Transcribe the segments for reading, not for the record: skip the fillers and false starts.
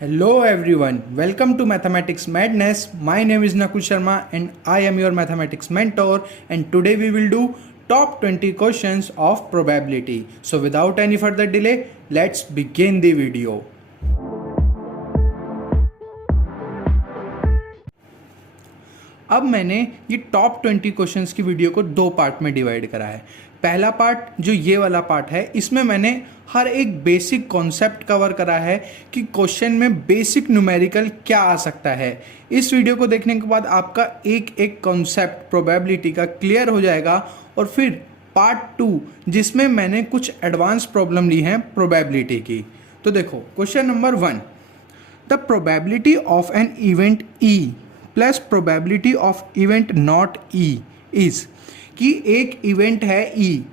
Hello everyone, welcome to Mathematics Madness. My name is Nakul Sharma and I am your mathematics mentor, and today we will do top 20 questions of probability. So without any further delay, let's begin the video. अब मैंने ये top 20 questions की video को दो part में divide करा है। पहला पार्ट जो ये वाला पार्ट है, इसमें मैंने हर एक बेसिक कॉन्सेप्ट कवर करा है कि क्वेश्चन में बेसिक न्यूमेरिकल क्या आ सकता है। इस वीडियो को देखने के बाद आपका एक एक कॉन्सेप्ट प्रोबेबिलिटी का क्लियर हो जाएगा। और फिर पार्ट 2 जिसमें मैंने कुछ एडवांस प्रॉब्लम ली हैं प्रोबेबिलिटी की। तो देखो question number 1, the probability of an event E plus probability of event not E is, कि एक इवेंट है ई,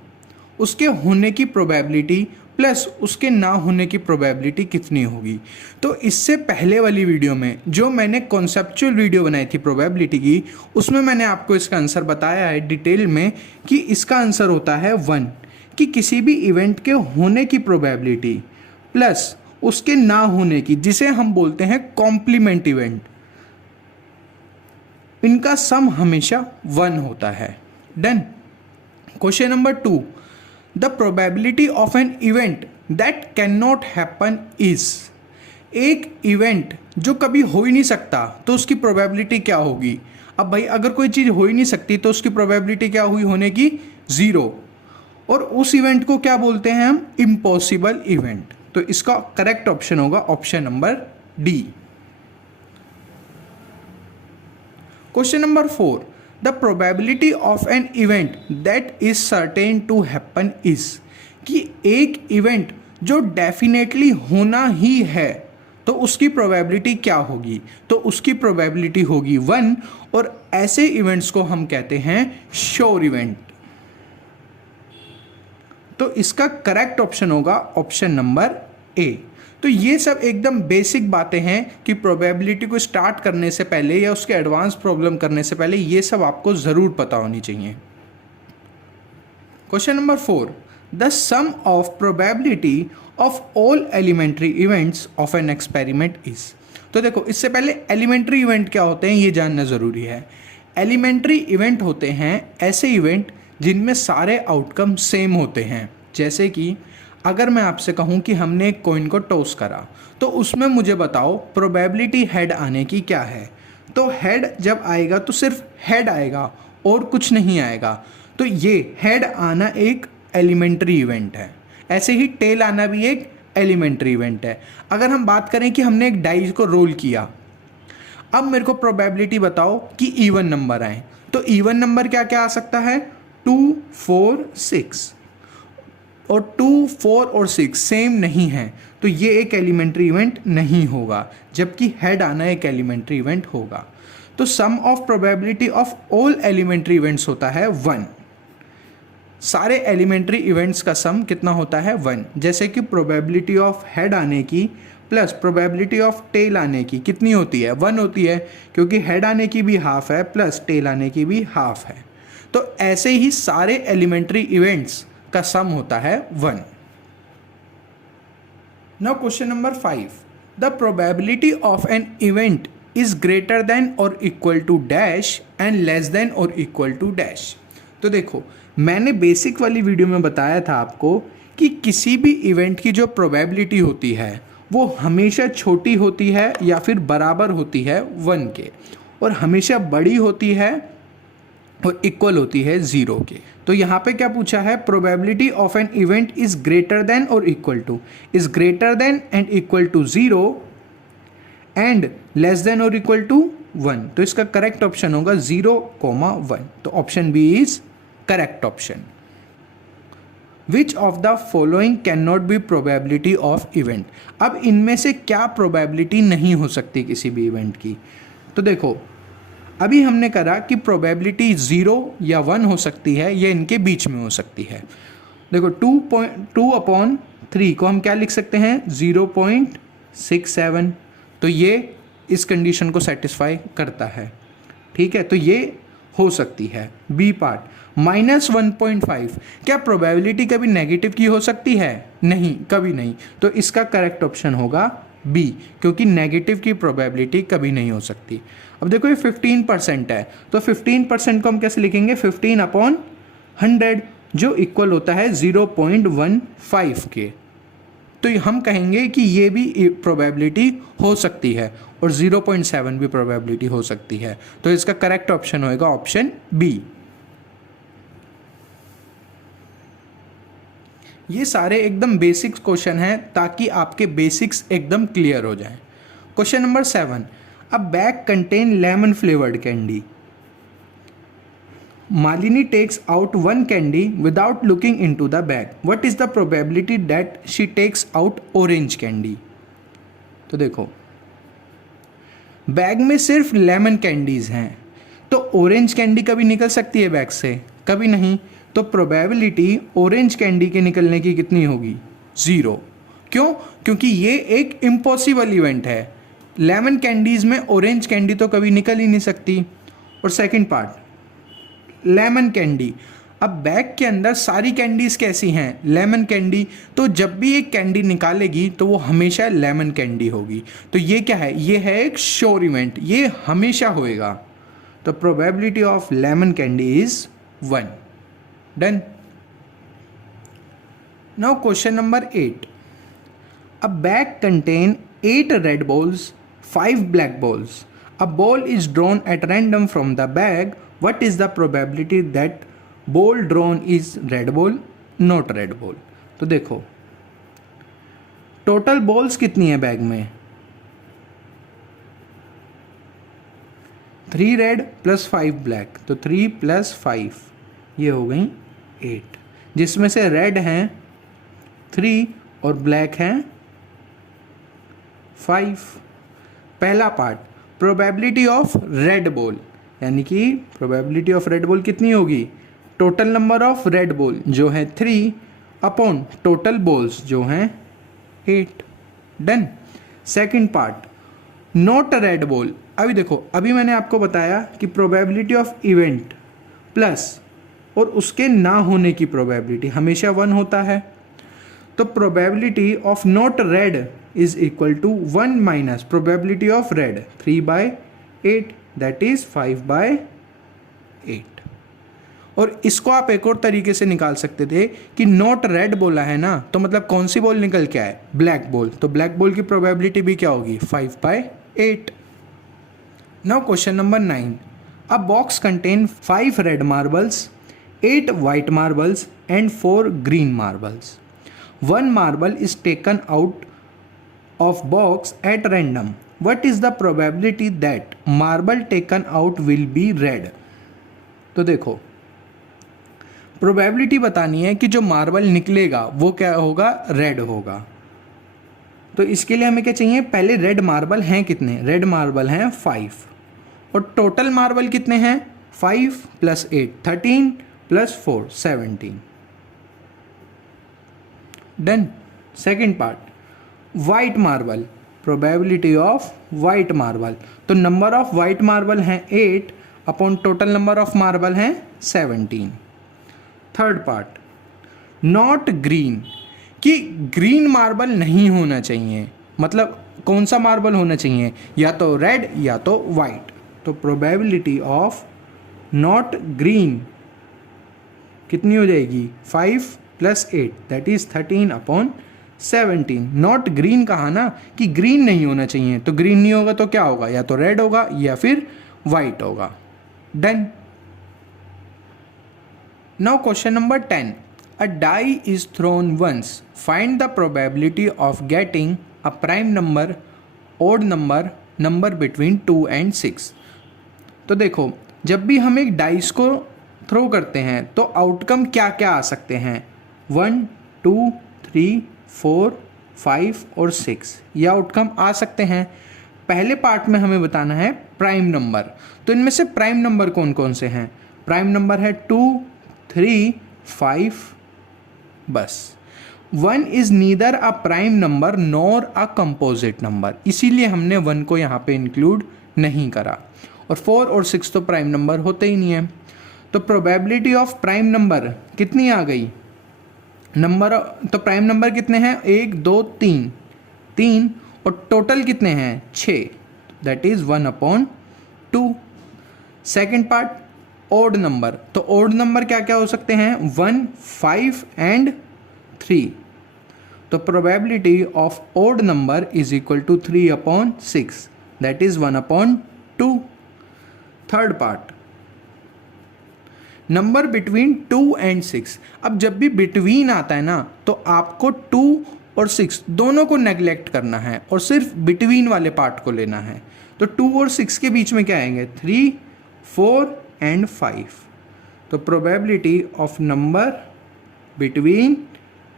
उसके होने की प्रोबेबिलिटी प्लस उसके ना होने की प्रोबेबिलिटी कितनी होगी। तो इससे पहले वाली वीडियो में जो मैंने कॉन्सेप्चुअल वीडियो बनाई थी प्रोबेबिलिटी की, उसमें मैंने आपको इसका आंसर बताया है डिटेल में कि इसका आंसर होता है 1, कि किसी भी इवेंट के होने की प्रोबेबिलिटी प्लस उसके ना होने की, जिसे हम बोलते हैं कॉम्प्लीमेंट इवेंट, इनका सम हमेशा 1 होता है। Done. Question number 2, the probability of an event that can not happen is, एक इवेंट जो कभी हो ही नहीं सकता तो उसकी प्रोबेबिलिटी क्या होगी। अब भाई अगर कोई चीज़ हो ही नहीं सकती तो उसकी प्रोबेबिलिटी क्या हुई होने की, 0। और उस इवेंट को क्या बोलते हैं हम, इम्पॉसिबल इवेंट। तो इसका करेक्ट ऑप्शन होगा option number D. Question number 4, the probability of an event that is certain to happen is, कि एक इवेंट जो डेफिनेटली होना ही है तो उसकी प्रोबेबिलिटी क्या होगी। तो उसकी प्रोबेबिलिटी होगी 1, और ऐसे इवेंट्स को हम कहते हैं श्योर इवेंट। तो इसका करेक्ट ऑप्शन होगा ऑप्शन नंबर ए। तो ये सब एकदम बेसिक बातें हैं कि प्रोबेबिलिटी को स्टार्ट करने से पहले या उसके एडवांस प्रॉब्लम करने से पहले ये सब आपको ज़रूर पता होनी चाहिए। Question number 4, the sum of probability of all elementary events of an experiment is. तो देखो इससे पहले एलिमेंट्री इवेंट क्या होते हैं ये जानना ज़रूरी है। एलिमेंट्री इवेंट होते हैं ऐसे इवेंट जिनमें सारे आउटकम सेम होते हैं। जैसे कि अगर मैं आपसे कहूं कि हमने एक कॉइन को टॉस करा तो उसमें मुझे बताओ प्रोबेबिलिटी हेड आने की क्या है। तो हेड जब आएगा तो सिर्फ हेड आएगा और कुछ नहीं आएगा। तो ये हेड आना एक एलिमेंट्री इवेंट है। ऐसे ही टेल आना भी एक एलिमेंट्री इवेंट है। अगर हम बात करें कि हमने एक डाइस को रोल किया, अब मेरे को प्रोबेबिलिटी बताओ कि इवन नंबर आए। तो इवन नंबर क्या क्या आ सकता है, 2, 4, 6, और 2, 4 और 6 सेम नहीं है तो ये एक एलिमेंट्री इवेंट नहीं होगा, जबकि हेड आना एक एलिमेंट्री इवेंट होगा। तो sum of probability of all elementary events होता है 1। सारे एलिमेंट्री इवेंट्स का सम कितना होता है, 1। जैसे कि प्रोबेबिलिटी ऑफ हेड आने की प्लस प्रोबेबिलिटी ऑफ टेल आने की कितनी होती है, 1 होती है, क्योंकि हेड आने की भी हाफ है प्लस टेल आने की भी हाफ है। तो ऐसे ही सारे एलिमेंट्री इवेंट्स का सम होता है 1। Now question number 5, the probability of an event is greater than और equal to dash and less than और इक्वल टू डैश। तो देखो मैंने बेसिक वाली वीडियो में बताया था आपको कि किसी भी इवेंट की जो प्रोबेबिलिटी होती है वो हमेशा छोटी होती है या फिर बराबर होती है 1 के, और हमेशा बड़ी होती है और इक्वल होती है 0 के। तो यहाँ पे क्या पूछा है, probability of an event is greater than और equal to, is greater than and equal to 0 and less than और इक्वल टू 1। तो इसका करेक्ट ऑप्शन होगा 0,1। तो option B is correct option. Which of the following can not be probability of event. अब इनमें से क्या प्रोबेबिलिटी नहीं हो सकती किसी भी इवेंट की। तो देखो अभी हमने करा कि प्रोबेबिलिटी 0 या 1 हो सकती है, या इनके बीच में हो सकती है। देखो 2/3 को हम क्या लिख सकते हैं, 0.67। तो ये इस कंडीशन को सेटिस्फाई करता है, ठीक है। तो ये हो सकती है। बी पार्ट -1.5, क्या प्रोबेबिलिटी कभी नेगेटिव की हो सकती है, नहीं, कभी नहीं। तो इसका करेक्ट ऑप्शन होगा बी, क्योंकि नेगेटिव की प्रोबेबिलिटी कभी नहीं हो सकती। अब देखो ये 15% है, तो 15% को हम कैसे लिखेंगे, 15/100, जो इक्वल होता है 0.15 के। तो हम कहेंगे कि ये भी प्रोबेबिलिटी हो सकती है और 0.7 भी प्रोबेबिलिटी हो सकती है। तो इसका करेक्ट ऑप्शन होएगा ऑप्शन बी। ये सारे एकदम बेसिक्स क्वेश्चन हैं ताकि आपके बेसिक्स एकदम क्लियर हो जाएं। Question number 7, a bag contain lemon flavoured candy. Malini takes out one candy without looking into the bag. What is the probability that she takes out orange candy? तो देखो, bag में सिर्फ lemon candies हैं, तो orange candy कभी निकल सकती है बैग से? कभी नहीं। तो प्रोबेबिलिटी ऑरेंज कैंडी के निकलने की कितनी होगी? 0। क्यों? क्योंकि ये एक इम्पॉसिबल इवेंट है। लेमन कैंडीज में ऑरेंज कैंडी तो कभी निकल ही नहीं सकती। और सेकंड पार्ट, लेमन कैंडी, अब बैग के अंदर सारी कैंडीज कैसी हैं? Lemon candy. तो जब भी एक कैंडी निकालेगी तो वो हमेशा लेमन कैंडी होगी। तो ये क्या है? ये है एक श्योर इवेंट, ये हमेशा होएगा। तो probability of lemon candy is 1। Done. Now question number 8, a bag contain 8 red balls, 5 black balls. A ball is drawn at random from the bag. What is the probability that ball drawn is red ball, not red ball? तो देखो, total balls कितनी है bag में? 3 red plus 5 black, तो 3 + 5 ये हो गई 8, जिसमें से रेड हैं 3 और ब्लैक हैं 5। पहला part, probability of red ball, यानी कि प्रोबेबिलिटी ऑफ रेड बॉल कितनी होगी? Total number of red ball जो है 3 अपॉन टोटल बॉल्स जो हैं 8। Done. Second part, not red ball. अभी देखो, अभी मैंने आपको बताया कि प्रोबेबिलिटी ऑफ इवेंट प्लस और उसके ना होने की प्रोबेबिलिटी हमेशा 1 होता है। तो probability of not red is equal to 1 minus probability of red, 3/8, that is 5/8। और इसको आप एक और तरीके से निकाल सकते थे कि नॉट रेड बोला है ना, तो मतलब कौन सी बॉल निकल के आए? Black ball. तो ब्लैक बॉल की प्रोबेबिलिटी भी क्या होगी? 5/8। Now question number 9, a box contain 5 red marbles, 8 white marbles and 4 green marbles. One marble is taken out of box at random. What is the probability that marble taken out will be red? तो देखो, probability बतानी है कि जो marble निकलेगा वो क्या होगा? रेड होगा। तो इसके लिए हमें क्या चाहिए? पहले रेड मार्बल हैं कितने? रेड मार्बल हैं 5 और टोटल मार्बल कितने हैं? 5 + 8 13 + 4 17। Done. Second part, white marble, probability of white marble, तो नंबर ऑफ वाइट मार्बल हैं 8 upon total number of marble हैं 17। थर्ड पार्ट, नॉट ग्रीन, कि ग्रीन मार्बल नहीं होना चाहिए, मतलब कौन सा मार्बल होना चाहिए? या तो रेड या तो वाइट। तो प्रोबेबिलिटी ऑफ नॉट ग्रीन कितनी हो जाएगी? 5 + 8 दैट इज 13/17। नॉट ग्रीन कहा ना कि ग्रीन नहीं होना चाहिए, तो ग्रीन नहीं होगा तो क्या होगा? या तो रेड होगा या फिर वाइट होगा। Done. Now question number 10, a die is thrown once, find the probability of getting a prime number, odd number, number between 2 and 6। तो देखो, जब भी हम एक डाइस को थ्रो करते हैं तो आउटकम क्या क्या आ सकते हैं? 1 2 3 4 5 और 6 ये आउटकम आ सकते हैं। पहले पार्ट में हमें बताना है प्राइम नंबर, तो इनमें से प्राइम नंबर कौन कौन से हैं? प्राइम नंबर है 2 3 5, बस। 1 is neither a prime number nor a composite number, इसीलिए हमने 1 को यहाँ पे इंक्लूड नहीं करा। और 4 और 6 तो प्राइम नंबर होते ही नहीं है। तो प्रोबेबिलिटी ऑफ प्राइम नंबर कितनी आ गई? नंबर, तो प्राइम नंबर कितने हैं? 1 2 3 3, और टोटल कितने हैं 6, that is 1/2। Second part odd number, तो ओड नंबर क्या क्या हो सकते हैं 1, 5 एंड 3। तो probability of odd number is equal to 3/6, that is 1/2। Third part number between 2 and 6। अब जब भी बिटवीन आता है ना तो आपको 2 और 6 दोनों को नेग्लेक्ट करना है और सिर्फ बिटवीन वाले पार्ट को लेना है। तो 2 और 6 के बीच में क्या आएंगे 3, 4 एंड 5। तो probability of number between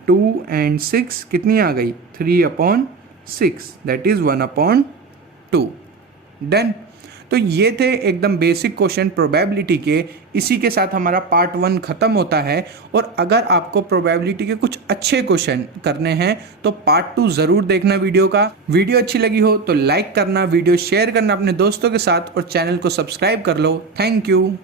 2 and 6 कितनी आ गई 3/6, दैट इज 1/2। डन। तो ये थे एकदम बेसिक क्वेश्चन प्रोबेबिलिटी के। इसी के साथ हमारा पार्ट 1 खत्म होता है। और अगर आपको प्रोबेबिलिटी के कुछ अच्छे क्वेश्चन करने हैं तो पार्ट 2 ज़रूर देखना वीडियो का। वीडियो अच्छी लगी हो तो लाइक करना, वीडियो शेयर करना अपने दोस्तों के साथ और चैनल को सब्सक्राइब कर लो। Thank you.